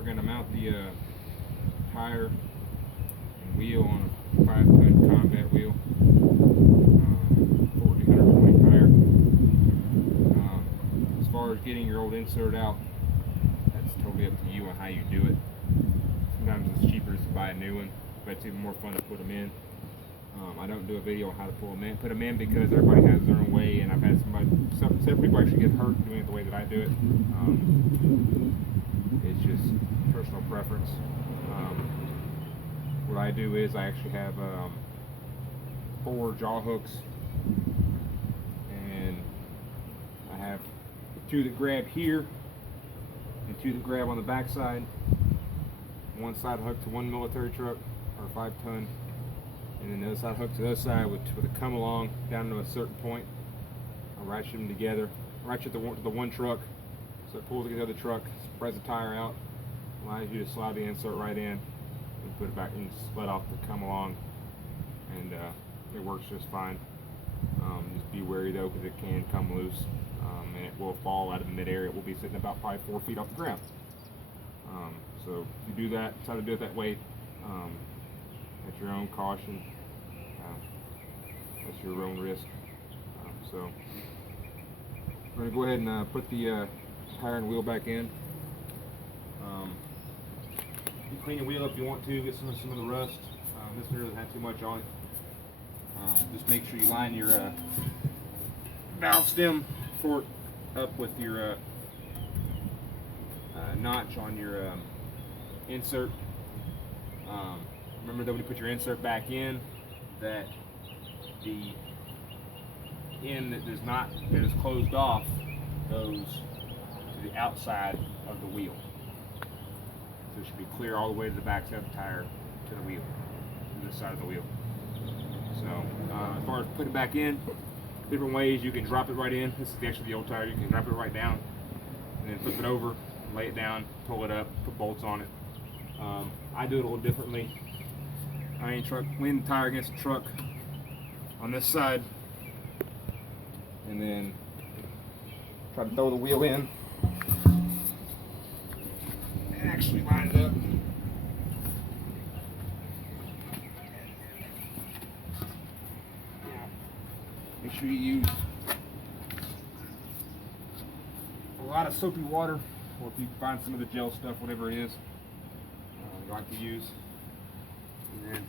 we're going to mount the tire and wheel on a 5-ton combat wheel, 1420 tire. As far as getting your old insert out, that's totally up to you on how you do it. Sometimes it's cheaper just to buy a new one, but it's even more fun to put them in. I don't do a video on how to put them in because everybody has their own way, and I've had several people actually get hurt doing it the way that I do it. It's just personal preference. What I do is I actually have 4 jaw hooks, and I have 2 that grab here and 2 that grab on the back side. One side hooked to one military truck or 5-ton, and then the other side hooked to the other side with a come along down to a certain point. I'll ratchet them together, ratchet the one truck so it pulls against the other truck, spreads the tire out, allows you to slide the insert right in and put it back and split off the come along, and it works just fine. Just be wary though, because it can come loose, and it will fall out of the mid-air. It will be sitting about probably 4 feet off the ground. So if you do that, try to do it that way at your own caution. That's your own risk. So we're going to go ahead and put the tire and wheel back in. You clean your wheel if you want to, get some of the rust. This one doesn't have too much on it. Just make sure you line your valve stem fork up with your notch on your insert. Remember that when you put your insert back in, that the end that is closed off goes to the outside of the wheel. So it should be clear all the way to the back side of the tire, to the wheel, to this side of the wheel. So as far as putting it back in, different ways. You can drop it right in. This is actually the old tire. You can drop it right down and then flip it over, lay it down, pull it up, put bolts on it. I do it a little differently. I lean the tire against the truck on this side, and then try to throw the wheel in and actually line it up. Make sure you use a lot of soapy water, or if you find some of the gel stuff, whatever it is you like to use. And then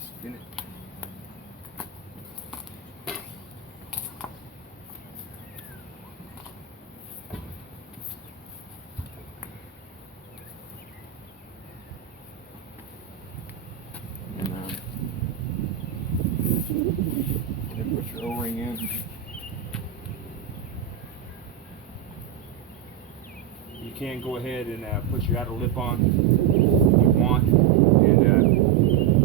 spin it. And then put your O-ring in. You can go ahead and put your outer lip on if you want, and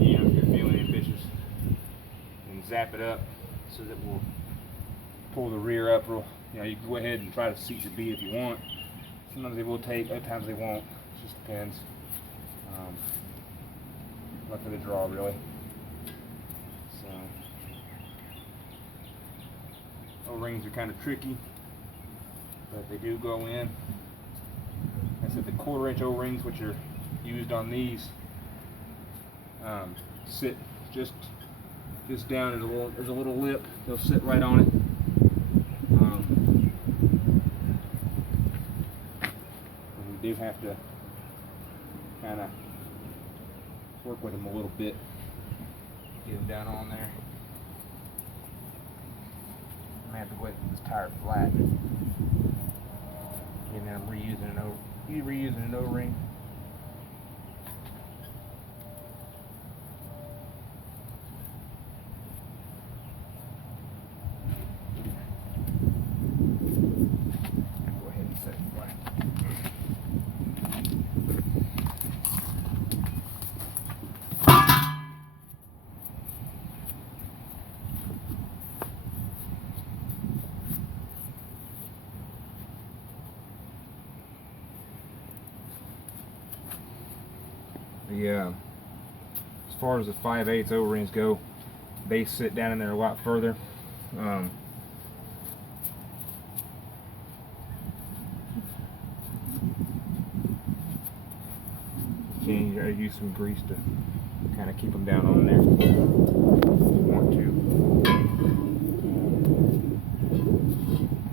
if you're feeling ambitious, and zap it up so that we'll pull the rear up real. You can go ahead and try to seat the bead if you want. Sometimes they will take, other times they won't. It just depends. Luck of the draw, really. So O-rings are kind of tricky, but they do go in. I said the 1/4-inch O-rings, which are used on these, sit just down. There's a little lip. They'll sit right on it. And you do have to kind of work with them a little bit. Get them down on there. I'm gonna have to wait this tire flat. And then I'm reusing an O-ring. Go ahead and set it flat. As far as the 5/8 O-rings go, they sit down in there a lot further. You can. You gotta use some grease to kind of keep them down on there if you want to.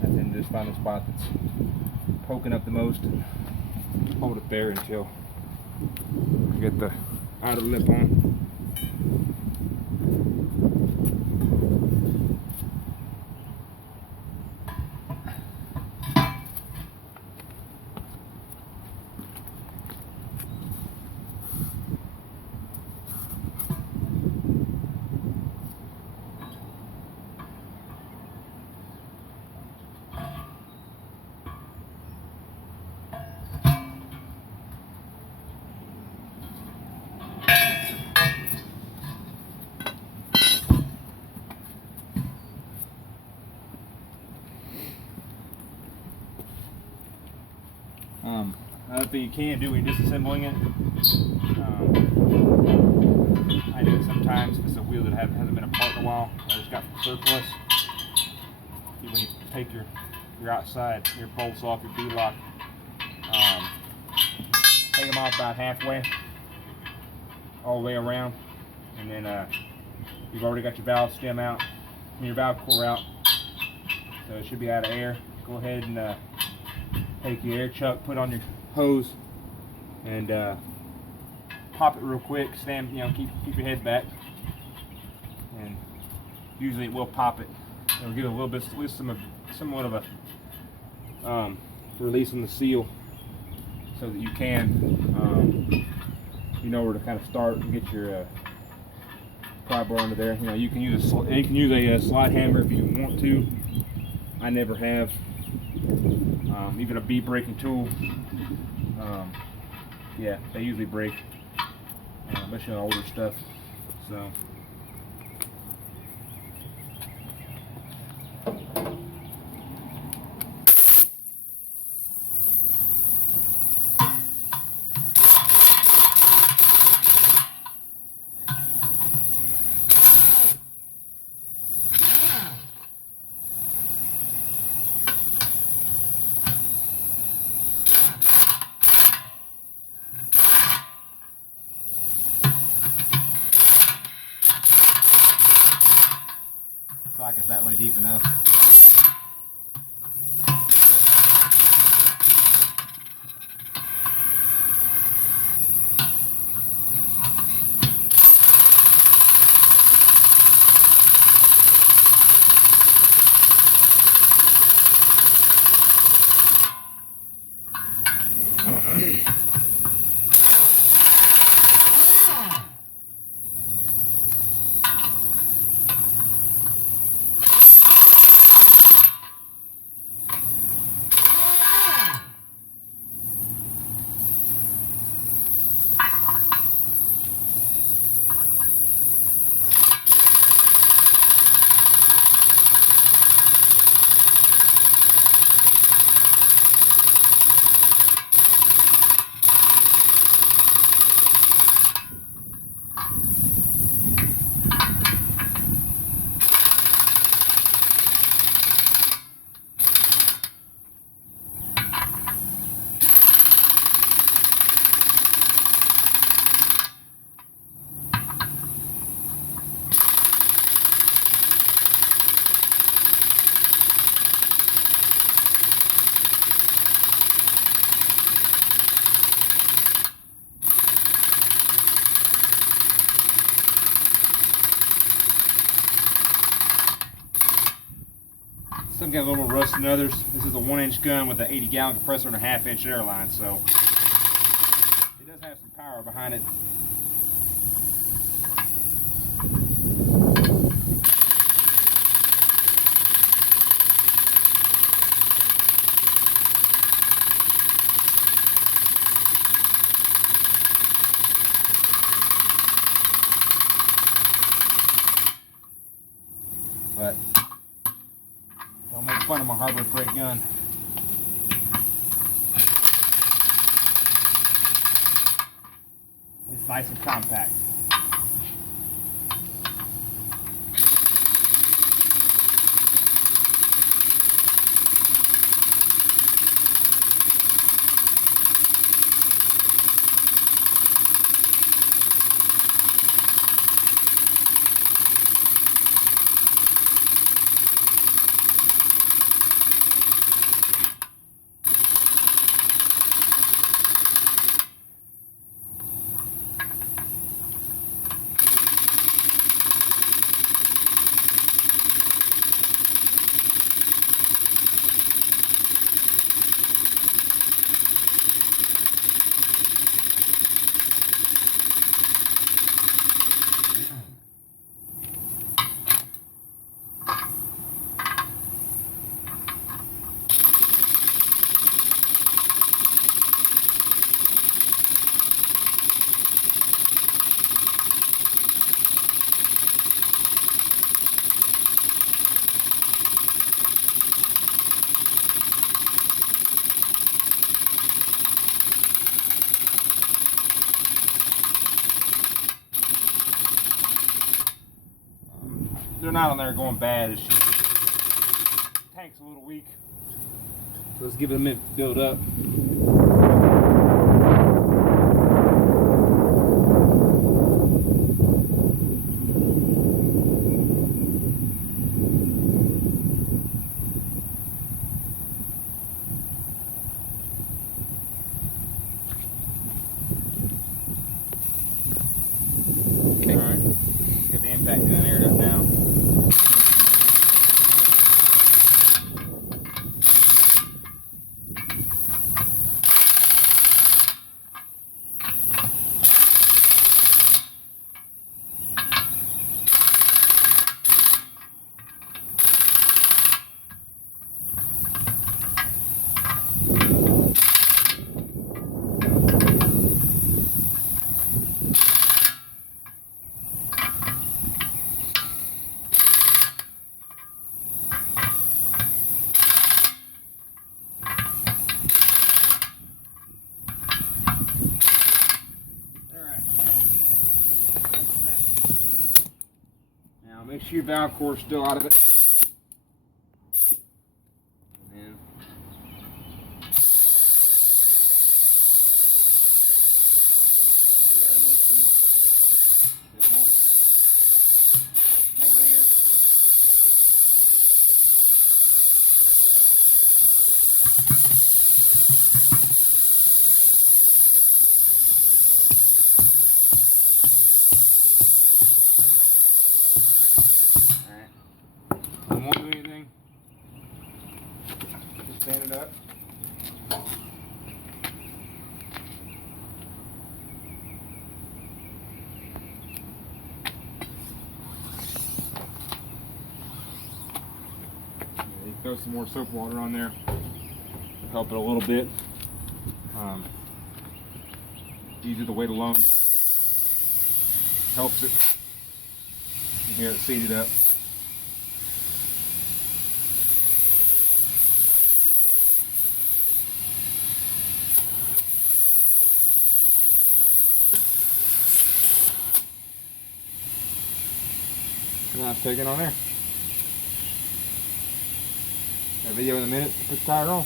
And then just find the spot that's poking up the most and hold it there until you get the outer lip on. Another thing you can do when you're disassembling it, I do it sometimes if it's a wheel that hasn't been apart in a while, or it's got surplus. When you take your outside, your bolts off your B-lock, take them off about halfway, all the way around, and then you've already got your valve stem out and your valve core out, so it should be out of air. Go ahead and take your air chuck, put on your hose, and pop it real quick. Stand, keep your head back, and usually it will pop it. It'll give a little bit, at least somewhat of a release on the seal, so that you can, where to kind of start and get your pry bar under there. You can use a slide hammer if you want to. I never have. Even a bead breaking tool. Yeah, they usually break, especially on older stuff. So. Socket's that way deep enough. Some got a little more rust than others. This is a 1-inch gun with an 80-gallon compressor and a 1/2-inch airline, so it does have some power behind it. But don't make fun of my Harbor Freight gun. It's nice and compact. they're not on there going bad. It's just tank's a little weak. So let's give it a minute to build up. Okay. All right, get the impact gun aired up now. Make sure your valve core's still out of it. And then you got an issue. It won't air. It won't do anything. Just stand it up. You throw some more soap water on there. It'll help it a little bit. Easier the weight alone helps it. You hear it seated up. Now it's taking on there. A video in a minute to put the tire on.